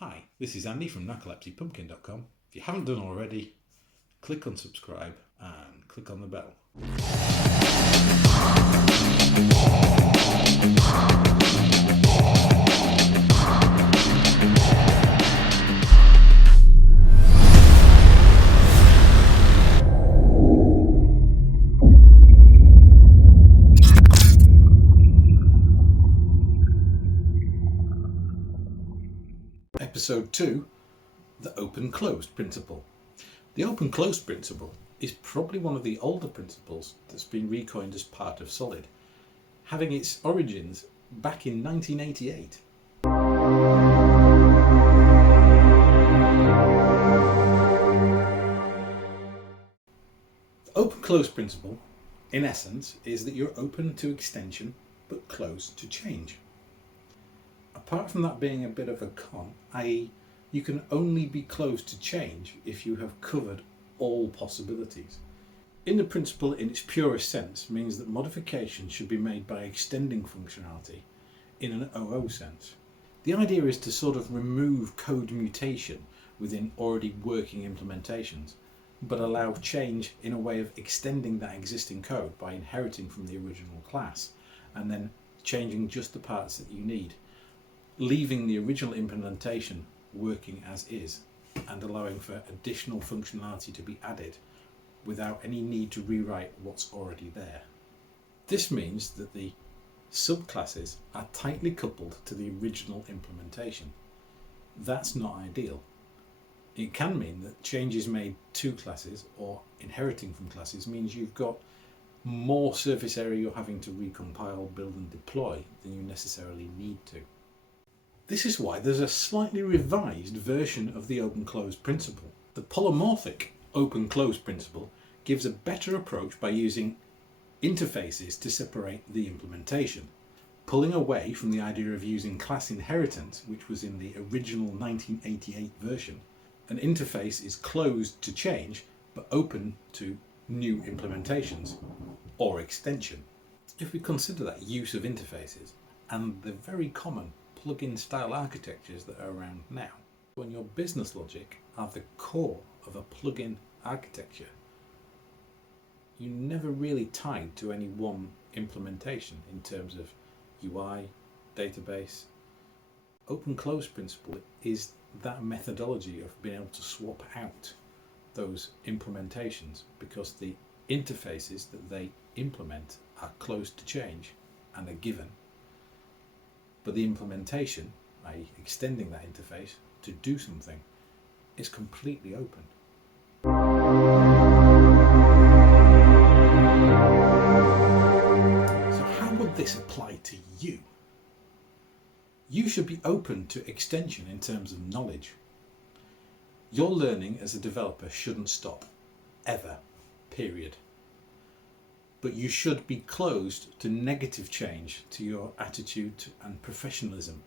Hi, this is Andy from narcolepsypumpkin.com. If you haven't done already, click on subscribe and click on the bell. Episode 2, the open-closed principle. The open-closed principle is probably one of the older principles that's been recoined as part of Solid, having its origins back in 1988. The open-closed principle, in essence, is that you're open to extension but closed to change. Apart from that being a bit of a con, i.e. you can only be closed to change if you have covered all possibilities. In the principle in its purest sense means that modifications should be made by extending functionality in an OO sense. The idea is to sort of remove code mutation within already working implementations, but allow change in a way of extending that existing code by inheriting from the original class and then changing just the parts that you need, leaving the original implementation working as is and allowing for additional functionality to be added without any need to rewrite what's already there. This means that the subclasses are tightly coupled to the original implementation. That's not ideal. It can mean that changes made to classes or inheriting from classes means you've got more surface area you're having to recompile, build and deploy than you necessarily need to. This is why there's a slightly revised version of the open-closed principle. The polymorphic open-closed principle gives a better approach by using interfaces to separate the implementation, pulling away from the idea of using class inheritance, which was in the original 1988 version. An interface is closed to change but open to new implementations or extension. If we consider that use of interfaces and the very common plug-in style architectures that are around now, when your business logic are the core of a plug-in architecture, you're never really tied to any one implementation in terms of UI, database. Open-closed principle is that methodology of being able to swap out those implementations because the interfaces that they implement are closed to change and are given. But the implementation, i.e. extending that interface to do something, is completely open. So how would this apply to you? You should be open to extension in terms of knowledge. Your learning as a developer shouldn't stop, ever, period. But you should be closed to negative change to your attitude and professionalism.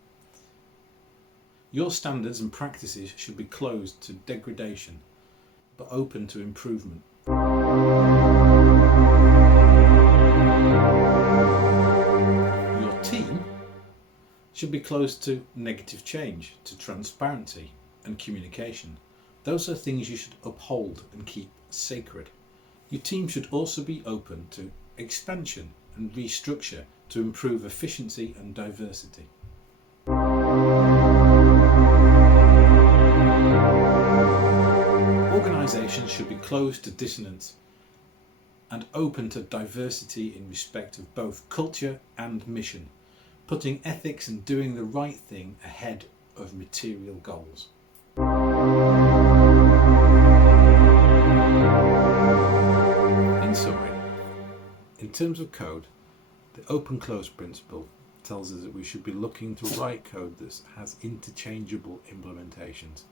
Your standards and practices should be closed to degradation, but open to improvement. Your team should be closed to negative change, to transparency and communication. Those are things you should uphold and keep sacred. Your team should also be open to expansion and restructure to improve efficiency and diversity. Organisations should be closed to dissonance and open to diversity in respect of both culture and mission, putting ethics and doing the right thing ahead of material goals. In summary, in terms of code, the open-closed principle tells us that we should be looking to write code that has interchangeable implementations,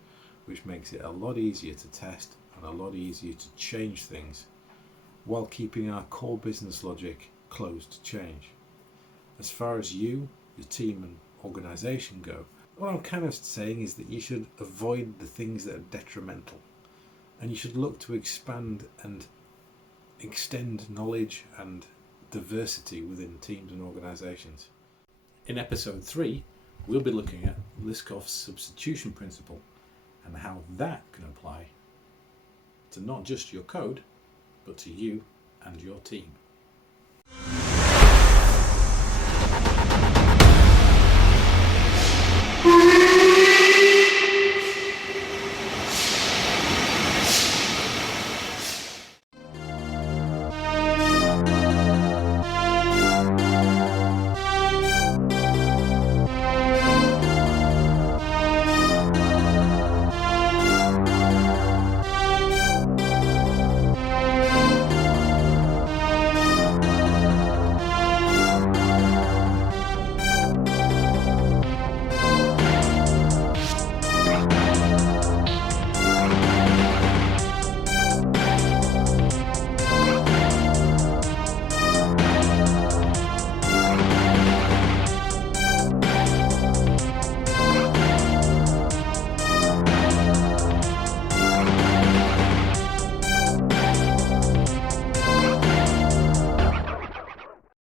which makes it a lot easier to test and a lot easier to change things, while keeping our core business logic closed to change. As far as you, your team and organisation go, what I'm kind of saying is that you should avoid the things that are detrimental, and you should look to expand and extend knowledge and diversity within teams and organisations. In episode 3, we'll be looking at Liskoff's substitution principle and how that can apply to not just your code, but to you and your team.